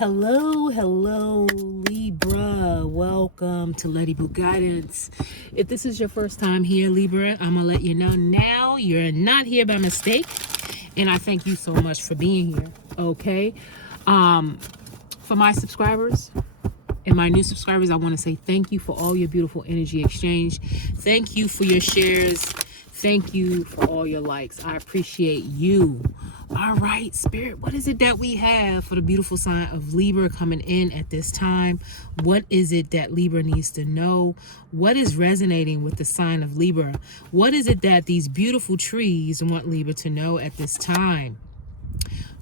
Hello, Libra. Welcome to Letiblu Guidance. If this is your first time here, Libra, I'm going to let you know now you're not here by mistake. And I thank you so much for being here, okay? For my subscribers and my new subscribers, I want to say thank you for all your beautiful energy exchange. Thank you for your shares. Thank you for all your likes. I appreciate you. All right, Spirit, what is it that we have for the beautiful sign of Libra coming in at this time? What is it that Libra needs to know? What is resonating with the sign of Libra? What is it that these beautiful trees want Libra to know at this time?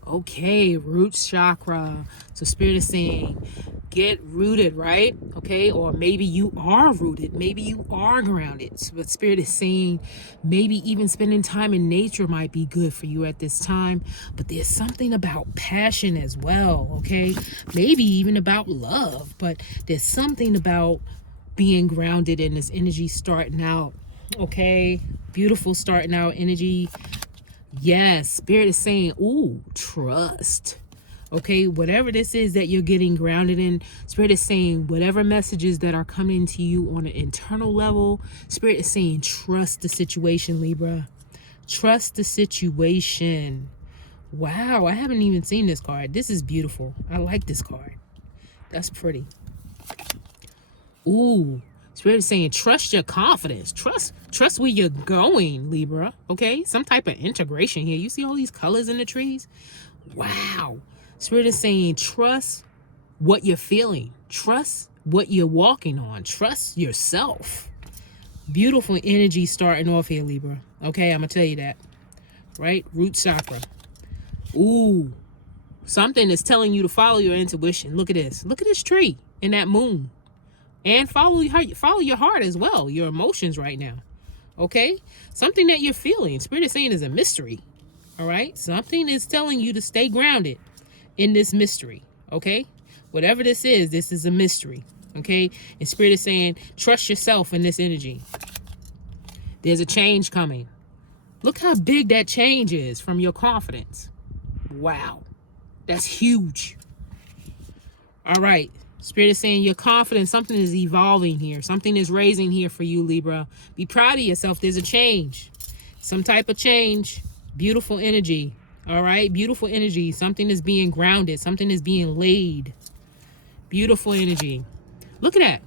Okay, root chakra. So Spirit is saying, get rooted, right? Okay, or maybe you are rooted, maybe you are grounded. But Spirit is saying maybe even spending time in nature might be good for you at this time. But there's something about passion as well, okay? Maybe even about love, but there's something about being grounded in this energy starting out, okay? Beautiful starting out energy. Yes, Spirit is saying, ooh, trust. Okay, whatever this is that you're getting grounded in, Spirit is saying whatever messages that are coming to you on an internal level, Spirit is saying trust the situation, Libra. Trust the situation. Wow, I haven't even seen this card. This is beautiful. I like this card. That's pretty. Ooh, Spirit is saying trust your confidence. Trust where you're going, Libra. Okay, some type of integration here. You see all these colors in the trees? Wow. Spirit is saying trust what you're feeling. Trust what you're walking on. Trust yourself. Beautiful energy starting off here, Libra. Okay, I'm going to tell you that. Right? Root chakra. Ooh. Something is telling you to follow your intuition. Look at this. Look at this tree and that moon. And follow your heart as well. Your emotions right now. Okay? Something that you're feeling. Spirit is saying is a mystery. All right? Something is telling you to stay grounded in this mystery, okay? Whatever this is a mystery, okay? And Spirit is saying, trust yourself in this energy. There's a change coming. Look how big that change is from your confidence. Wow, that's huge. All right, Spirit is saying your confidence, something is evolving here. Something is raising here for you, Libra. Be proud of yourself. There's a change, some type of change. Beautiful energy. All right, beautiful energy. Something is being grounded. Something is being laid. Beautiful energy. Look at that.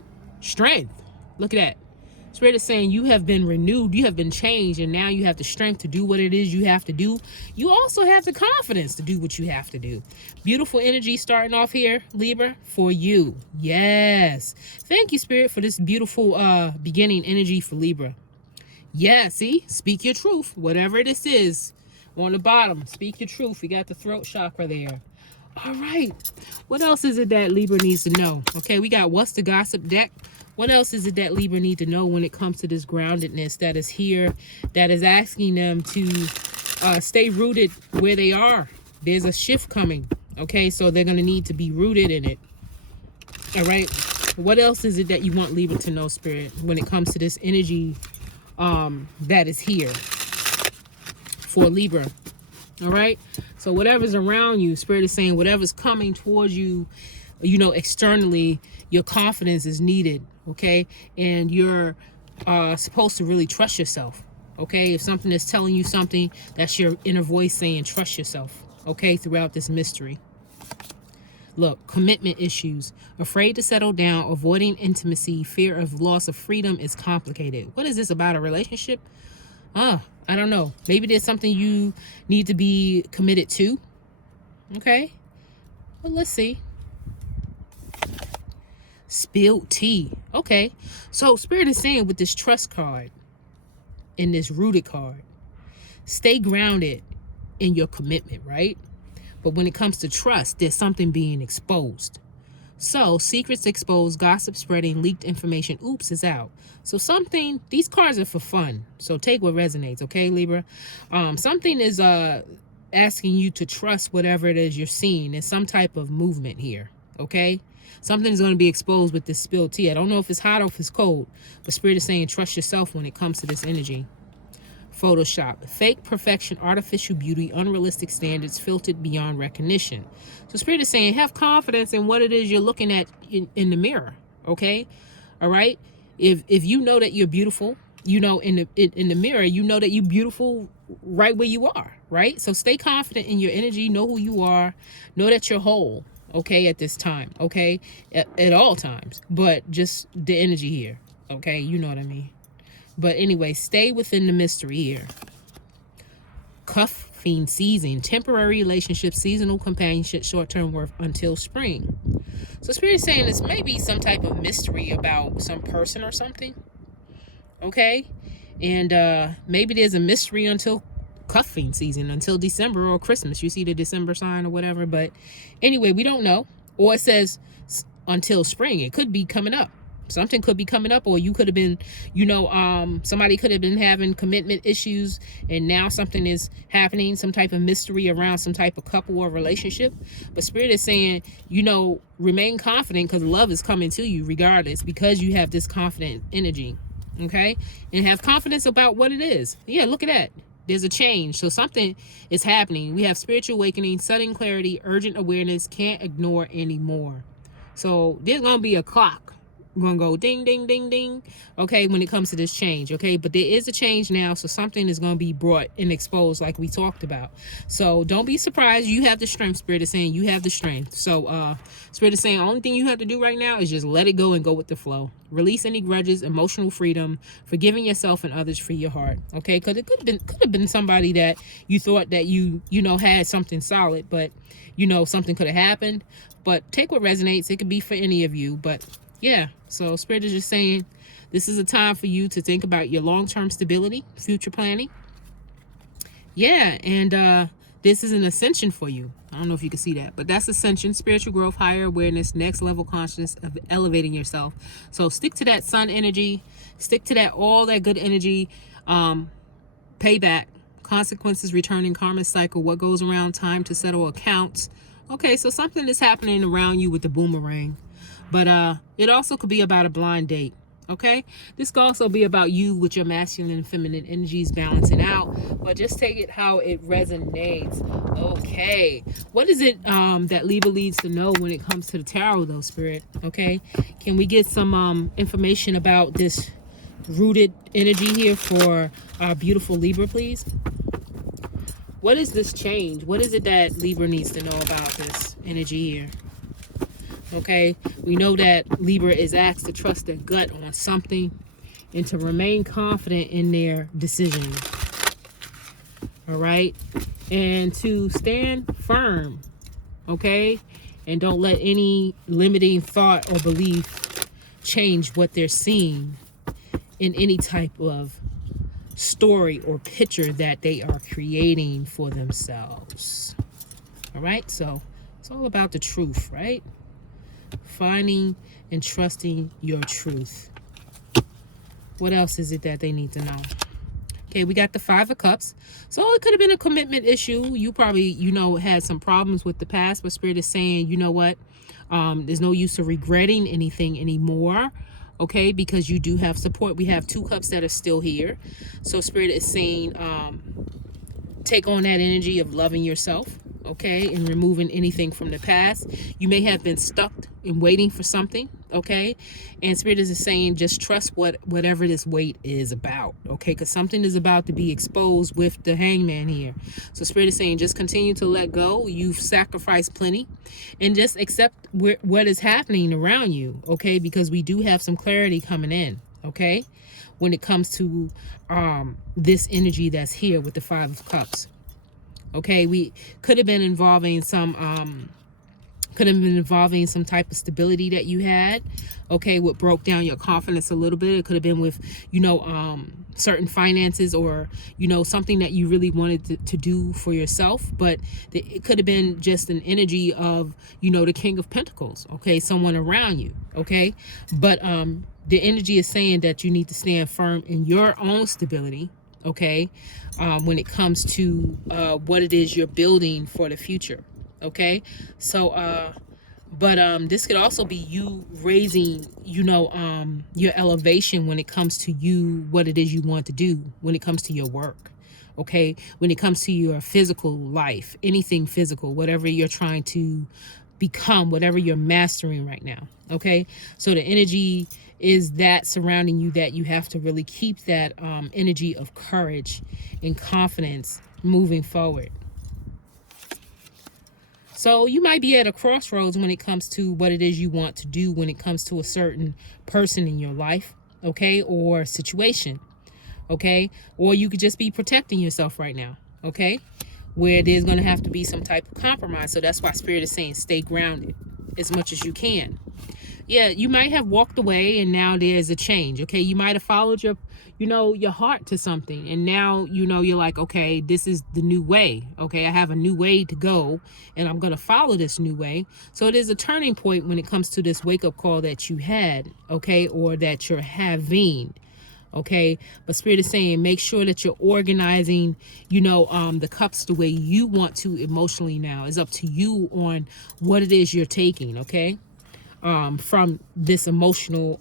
Strength. Look at that. Spirit is saying you have been renewed. You have been changed. And now you have the strength to do what it is you have to do. You also have the confidence to do what you have to do. Beautiful energy starting off here, Libra, for you. Yes. Thank you, Spirit, for this beautiful beginning energy for Libra. Yeah, see? Speak your truth. Whatever this is. On the bottom, speak your truth. You got the throat chakra there. All right. What else is it that Libra needs to know? Okay, we got what's the gossip deck. What else is it that Libra need to know when it comes to this groundedness that is here, that is asking them to stay rooted where they are? There's a shift coming. Okay, so they're going to need to be rooted in it. All right. What else is it that you want Libra to know, Spirit, when it comes to this energy that is here for Libra? All right, so whatever's around you, Spirit is saying whatever's coming towards you, you know, externally, your confidence is needed. Okay, and you're supposed to really trust yourself. Okay, if something is telling you something, that's your inner voice saying trust yourself. Okay, throughout this mystery. Look, commitment issues, afraid to settle down, avoiding intimacy, fear of loss of freedom is complicated. What is this about, a relationship? I don't know. Maybe there's something you need to be committed to. Okay. Well, let's see. Spilled tea. Okay. So Spirit is saying with this trust card and this rooted card, stay grounded in your commitment, right? But when it comes to trust, there's something being exposed. So secrets exposed, gossip spreading, leaked information, oops, is out. So something, these cards are for fun. So take what resonates, okay, Libra? Something is asking you to trust whatever it is you're seeing. There's some type of movement here, okay? Something's going to be exposed with this spilled tea. I don't know if it's hot or if it's cold, but Spirit is saying trust yourself when it comes to this energy. Photoshop, fake perfection, artificial beauty, unrealistic standards, filtered beyond recognition. So Spirit is saying, have confidence in what it is you're looking at in the mirror. Okay, all right. If you know that you're beautiful, you know in the mirror, you know that you're beautiful right where you are. Right. So stay confident in your energy. Know who you are. Know that you're whole. Okay, at this time. Okay, at all times. But just the energy here. Okay, you know what I mean. But anyway, stay within the mystery here. Cuffing season, temporary relationship, seasonal companionship, short-term worth until spring. So Spirit is saying this may be some type of mystery about some person or something. Okay? And maybe there's a mystery until cuffing season, until December or Christmas. You see the December sign or whatever. But anyway, we don't know. Or it says until spring. It could be coming up. Something could be coming up, or you could have been, somebody could have been having commitment issues, and now something is happening, some type of mystery around some type of couple or relationship. But Spirit is saying, remain confident, because love is coming to you regardless, because you have this confident energy. Okay, and have confidence about what it is. Yeah, look at that. There's a change. So something is happening. We have spiritual awakening, sudden clarity, urgent awareness, can't ignore anymore. So there's going to be a clock. We're going to go ding, ding, ding, ding. Okay, when it comes to this change. Okay, but there is a change now. So something is going to be brought and exposed like we talked about. So don't be surprised. You have the strength. Spirit is saying you have the strength. So Spirit is saying the only thing you have to do right now is just let it go and go with the flow. Release any grudges, emotional freedom, forgiving yourself and others, free your heart. Okay, because it could have been somebody that you thought that you had something solid, but something could have happened. But take what resonates. It could be for any of you, but yeah. So Spirit is just saying this is a time for you to think about your long-term stability, future planning. Yeah, and this is an ascension for you. I don't know if you can see that, but that's ascension, spiritual growth, higher awareness, next level consciousness of elevating yourself. So stick to that sun energy, stick to that, all that good energy, payback, consequences, returning, karma cycle, what goes around, time to settle accounts. Okay, so something is happening around you with the boomerang. But it also could be about a blind date. Okay, this could also be about you with your masculine and feminine energies balancing out, but just take it how it resonates. Okay, what is it that Libra needs to know when it comes to the tarot though, Spirit? Okay, can we get some information about this rooted energy here for our beautiful Libra, please? What is this change? What is it that Libra needs to know about this energy here? Okay, we know that Libra is asked to trust their gut on something and to remain confident in their decision. All right, and to stand firm. Okay, and don't let any limiting thought or belief change what they're seeing in any type of story or picture that they are creating for themselves. All right, so it's all about the truth, right? Finding and trusting your truth. What else is it that they need to know? Okay, we got the 5 of Cups. So it could have been a commitment issue. You probably, had some problems with the past, but Spirit is saying, you know what? There's no use of regretting anything anymore. Okay, because you do have support. We have 2 cups that are still here. So Spirit is saying, take on that energy of loving yourself. Okay, and removing anything from the past. You may have been stuck and waiting for something. Okay, and Spirit is saying just trust whatever this wait is about. Okay, because something is about to be exposed with the Hangman here. So Spirit is saying just continue to let go. You've sacrificed plenty, and just accept what is happening around you. Okay, because we do have some clarity coming in. Okay, when it comes to this energy that's here with the 5 of Cups. Okay, we could have been involving some type of stability that you had. Okay, what broke down your confidence a little bit. It could have been with, certain finances or, something that you really wanted to do for yourself. But it could have been just an energy of, the King of Pentacles. Okay, someone around you. Okay, but the energy is saying that you need to stand firm in your own stability. Okay, when it comes to what it is you're building for the future. Okay, so But this could also be you raising, your elevation when it comes to you, what it is you want to do, when it comes to your work. Okay, when it comes to your physical life, anything physical, whatever you're trying to become, whatever you're mastering right now. Okay, so the energy is that surrounding you, that you have to really keep that energy of courage and confidence moving forward. So you might be at a crossroads when it comes to what it is you want to do, when it comes to a certain person in your life, okay, or situation, okay, or you could just be protecting yourself right now, okay, where there's going to have to be some type of compromise. So that's why Spirit is saying stay grounded as much as you can. Yeah, you might have walked away and now there's a change. Okay, you might have followed your heart to something, and now you're like, okay, this is the new way. Okay, I have a new way to go and I'm going to follow this new way. So it is a turning point when it comes to this wake-up call that you had, okay, or that you're having. Okay, but Spirit is saying make sure that you're organizing the cups the way you want to emotionally. Now it's up to you on what it is you're taking, okay, from this emotional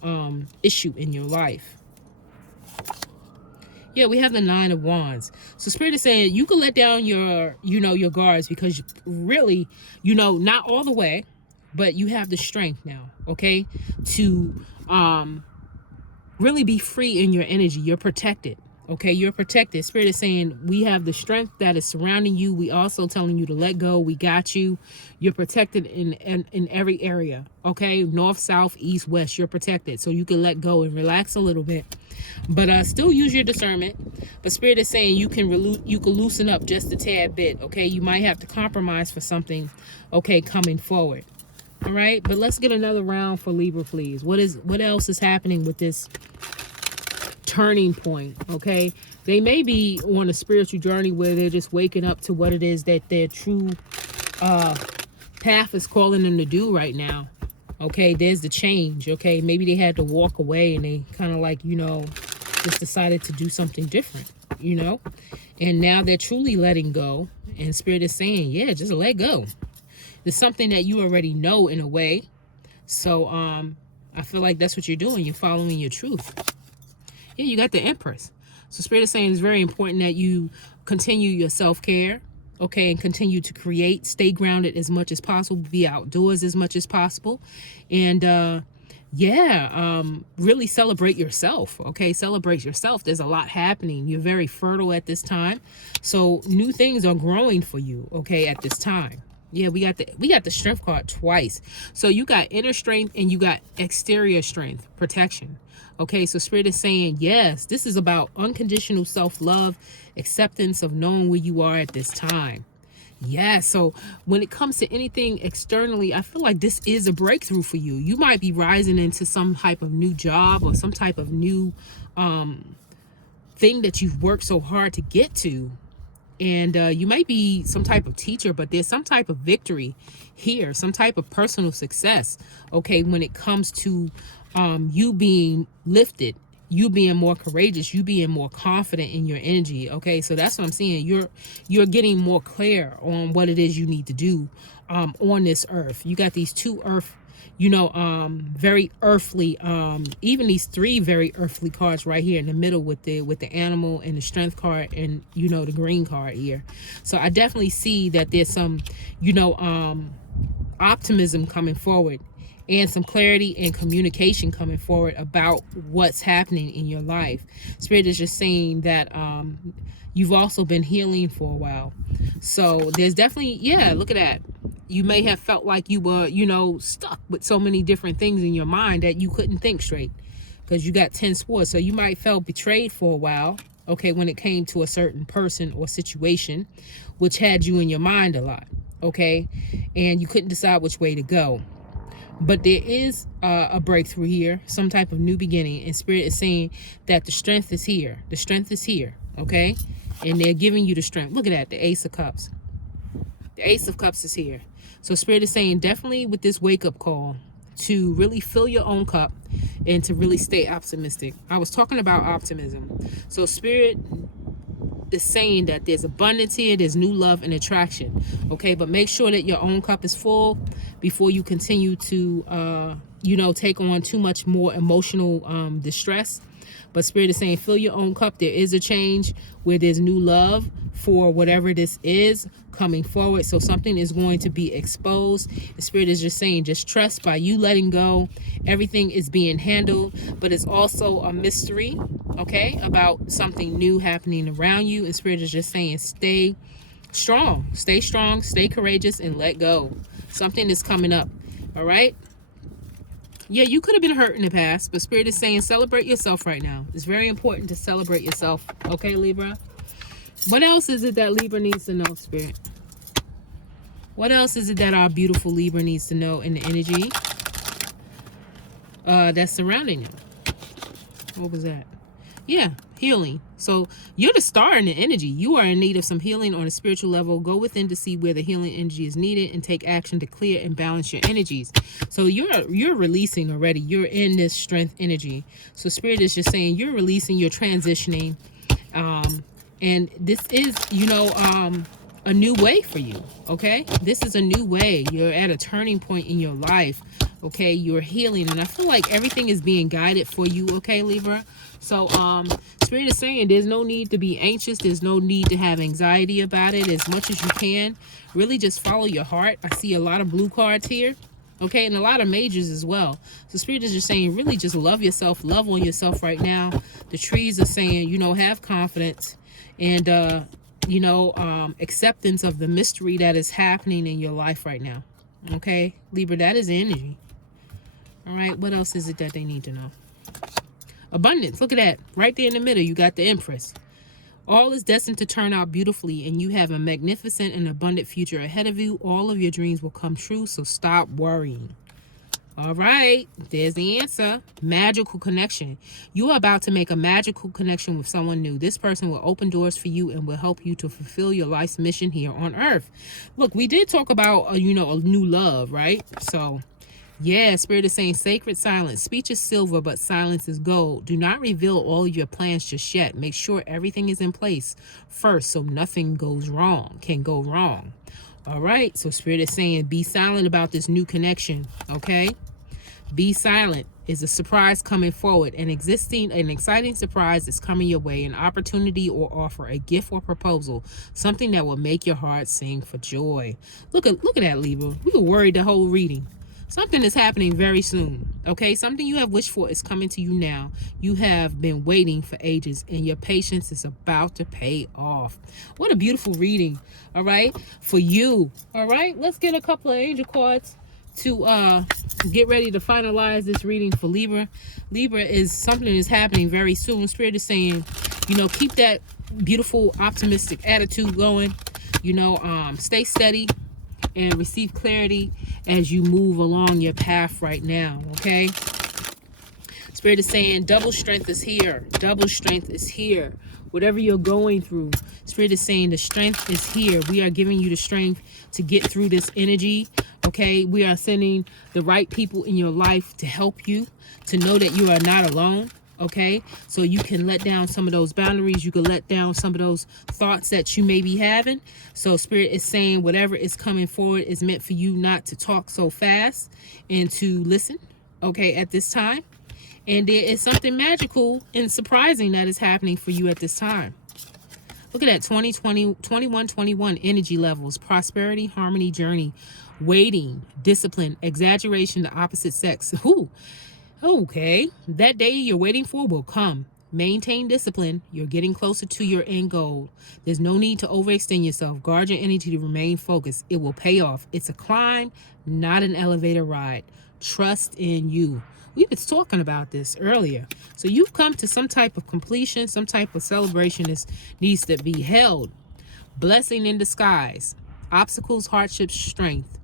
issue in your life. Yeah, we have the 9 of Wands. So Spirit is saying you can let down your guards, because really, not all the way, but you have the strength now, okay, to really be free in your energy. You're protected. Okay, you're protected. Spirit is saying we have the strength that is surrounding you. We also telling you to let go. We got you. You're protected in every area. Okay, north, south, east, west. You're protected, so you can let go and relax a little bit, but still use your discernment. But Spirit is saying you can loosen up just a tad bit. Okay, you might have to compromise for something. Okay, coming forward. All right, but let's get another round for Libra, please. What else is happening with this turning point? Okay, they may be on a spiritual journey where they're just waking up to what it is that their true path is calling them to do right now. Okay, there's the change. Okay, maybe they had to walk away and they kind of like just decided to do something different, and now they're truly letting go. And Spirit is saying, yeah, just let go. It's something that you already know in a way. So I feel like that's what you're doing. You're following your truth. Yeah, you got the Empress. So Spirit is saying it's very important that you continue your self-care, okay, and continue to create, stay grounded as much as possible, be outdoors as much as possible, and really celebrate yourself. Okay, celebrate yourself. There's a lot happening. You're very fertile at this time, so new things are growing for you, okay, at this time. Yeah, we got the strength card twice. So you got inner strength and you got exterior strength, protection. Okay, so Spirit is saying, yes, this is about unconditional self-love, acceptance of knowing where you are at this time. Yeah, so when it comes to anything externally, I feel like this is a breakthrough for you. You might be rising into some type of new job or some type of new thing that you've worked so hard to get to. And you might be some type of teacher, but there's some type of victory here, some type of personal success, okay, when it comes to you being lifted, you being more courageous, you being more confident in your energy, okay? So that's what I'm saying. You're getting more clear on what it is you need to do on this earth. You got these two earth, very earthly, even these 3 very earthly cards right here in the middle with the animal and the strength card and the green card here. So I definitely see that there's some optimism coming forward and some clarity and communication coming forward about what's happening in your life. Spirit is just saying that you've also been healing for a while. So there's definitely, yeah, look at that. You may have felt like you were, stuck with so many different things in your mind that you couldn't think straight because you got 10 swords. So you might felt betrayed for a while, okay, when it came to a certain person or situation, which had you in your mind a lot, okay, and you couldn't decide which way to go. But there is a breakthrough here, some type of new beginning, and Spirit is saying that the strength is here. The strength is here, okay, and they're giving you the strength. Look at that, the Ace of Cups. The Ace of Cups is here. So Spirit is saying definitely with this wake-up call to really fill your own cup and to really stay optimistic. I was talking about optimism. So Spirit is saying that there's abundance here, there's new love and attraction. Okay, but make sure that your own cup is full before you continue to take on too much more emotional distress. But Spirit is saying, fill your own cup. There is a change where there's new love for whatever this is coming forward. So something is going to be exposed. The Spirit is just saying, just trust. By you letting go, everything is being handled. But it's also a mystery, okay, about something new happening around you. And Spirit is just saying, stay strong, stay courageous, and let go. Something is coming up, all right? Yeah, you could have been hurt in the past, but Spirit is saying celebrate yourself right now. It's very important to celebrate yourself. Okay, Libra? What else is it that Libra needs to know, Spirit? What else is it that our beautiful Libra needs to know in the energy that's surrounding them? What was that? Yeah, healing. So you're the star in the energy. You are in need of some healing on a spiritual level. Go within to see where the healing energy is needed and take action to clear and balance your energies. So you're releasing already. You're in this strength energy. So Spirit is just saying you're releasing, you're transitioning. And this is, a new way for you. Okay, this is a new way. You're at a turning point in your life. Okay, you're healing, and I feel like everything is being guided for you. Okay, Libra. So Spirit is saying there's no need to be anxious. There's no need to have anxiety about it. As much as you can, really just follow your heart. I see a lot of blue cards here. Okay, and a lot of majors as well. So Spirit is just saying really just love yourself, love on yourself right now. The trees are saying, have confidence and acceptance of the mystery that is happening in your life right now. Okay, Libra, that is energy. All right, what else is it that they need to know? Abundance. Look at that. Right there in the middle, you got the Empress. All is destined to turn out beautifully, and you have a magnificent and abundant future ahead of you. All of your dreams will come true, so stop worrying. All right, there's the answer. Magical connection. You are about to make a magical connection with someone new. This person will open doors for you and will help you to fulfill your life's mission here on Earth. Look, we did talk about, a new love, right? So, yeah, Spirit is saying sacred silence. Speech is silver, but silence is gold. Do not reveal all your plans just yet. Make sure everything is in place first so nothing can go wrong. All right, so Spirit is saying be silent about this new connection, okay? Be silent. Is a surprise coming forward. An exciting surprise is coming your way. An opportunity or offer, a gift or proposal. Something that will make your heart sing for joy. Look at that, Libra. We were worried the whole reading. Something is happening very soon, okay? Something you have wished for is coming to you now. You have been waiting for ages, and your patience is about to pay off. What a beautiful reading, all right, for you, all right? Let's get a couple of angel cards to get ready to finalize this reading for Libra. Libra is something is happening very soon. Spirit is saying, keep that beautiful, optimistic attitude going. Stay steady and receive clarity as you move along your path right now, okay? Spirit is saying double strength is here. Double strength is here. Whatever you're going through, Spirit is saying the strength is here. We are giving you the strength to get through this energy, okay? We are sending the right people in your life to help you, to know that you are not alone. Okay, so you can let down some of those boundaries. You can let down some of those thoughts that you may be having. So Spirit is saying whatever is coming forward is meant for you not to talk so fast and to listen, okay, at this time. And there is something magical and surprising that is happening for you at this time. Look at that 21 energy levels, prosperity, harmony, journey, waiting, discipline, exaggeration, the opposite sex. Ooh. Okay, that day you're waiting for will come. Maintain discipline. You're getting closer to your end goal. There's no need to overextend yourself. Guard your energy to remain focused. It will pay off. It's a climb, not an elevator ride. Trust in you. We were talking about this earlier. So you've come to some type of completion, some type of celebration that needs to be held. Blessing in disguise. Obstacles, hardships, strength.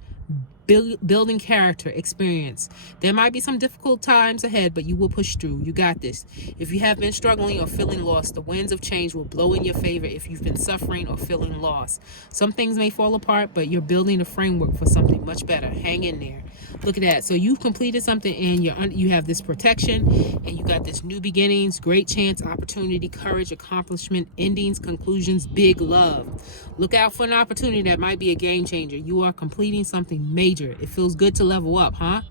building character, experience. There might be some difficult times ahead, but you will push through. You got this. If you have been struggling or feeling lost, the winds of change will blow in your favor. If you've been suffering or feeling lost, some things may fall apart, but you're building a framework for something much better. Hang in there. Look at that. So you've completed something, and you have this protection, and you got this new beginnings, great chance, opportunity, courage, accomplishment, endings, conclusions, big love. Look out for an opportunity that might be a game changer. You are completing something major. It feels good to level up, huh?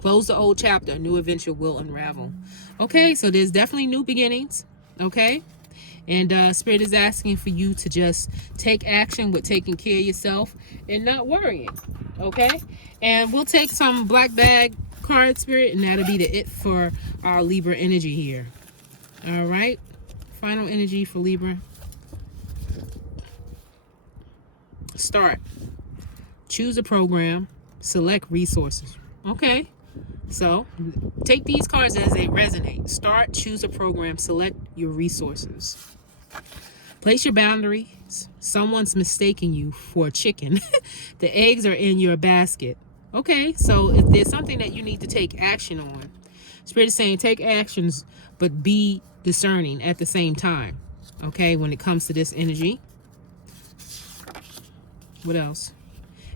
Close the old chapter. A new adventure will unravel. Okay, so there's definitely new beginnings. Okay, and Spirit is asking for you to just take action with taking care of yourself and not worrying. Okay, and we'll take some black bag card, Spirit, and that'll be the it for our Libra energy here. All right, final energy for Libra. Start. Choose a program. Select resources. Okay, so take these cards as they resonate. Start, choose a program, select your resources. Place your boundaries. Someone's mistaking you for a chicken. The eggs are in your basket. Okay, so if there's something that you need to take action on, Spirit is saying take actions, but be discerning at the same time. Okay, when it comes to this energy. What else?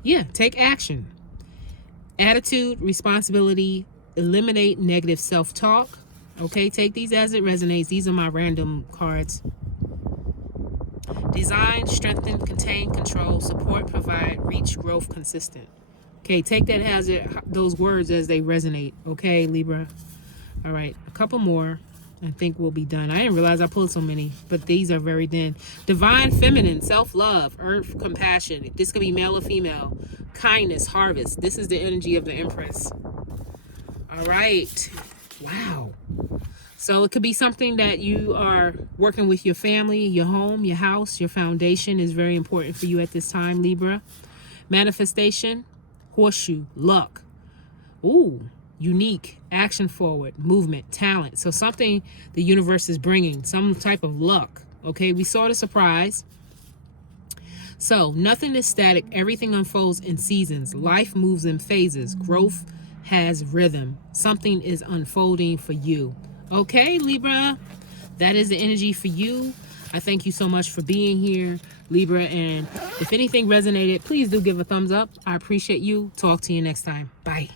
Yeah, take action. Attitude, responsibility, eliminate negative self-talk. Okay, take these as it resonates. These are my random cards. Design, strengthen, contain, control, support, provide, reach, growth, consistent. Okay, take that as those words as they resonate. Okay, Libra. All right, a couple more. I think we'll be done. I didn't realize I pulled so many, but these are very thin. Divine feminine, self-love, earth, compassion. This could be male or female. Kindness, harvest. This is the energy of the Empress. All right. Wow. So it could be something that you are working with your family, your home, your house, your foundation is very important for you at this time, Libra. Manifestation, horseshoe, luck. Ooh. Unique, action forward, movement, talent. So something the universe is bringing, some type of luck. Okay, we saw the surprise. So nothing is static. Everything unfolds in seasons. Life moves in phases. Growth has rhythm. Something is unfolding for you. Okay, Libra, that is the energy for you. I thank you so much for being here, Libra. And if anything resonated, please do give a thumbs up. I appreciate you. Talk to you next time. Bye.